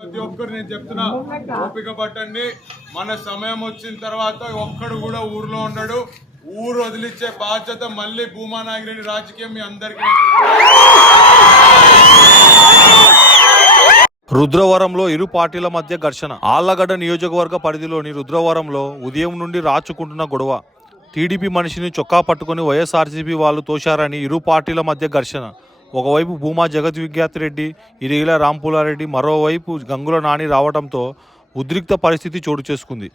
ప్రతి ఒక్కరు నేను చెప్తున్నా, ఓపిక పట్టండి. మన సమయం వచ్చిన తర్వాత ఒక్కడు కూడా ఊర్లో ఉండడు. ఊరు వదిలిచ్చే బాధ్యత మళ్ళీ భూమా నాగిరెడ్డి రాజకీయం మీ అందరికీ. రుద్రవరంలో ఇరు పార్టీల మధ్య ఘర్షణ. ఆళ్లగడ్డ నియోజకవర్గ పరిధిలోని రుద్రవరంలో ఉదయం నుండి రాచుకుంటున్న గొడవ. టీడీపీ మనిషిని చొక్కా పట్టుకుని వైఎస్ఆర్సీపీ వాళ్ళు తోశారని ఇరు పార్టీల మధ్య ఘర్షణ. ఒకవైపు భూమా జగద్విఖ్యాత్ రెడ్డి, ఇరిగిల రాంపులారెడ్డి, మరోవైపు గంగుల నాని రావడంతో ఉద్రిక్త పరిస్థితి చోటు చేసుకుంది.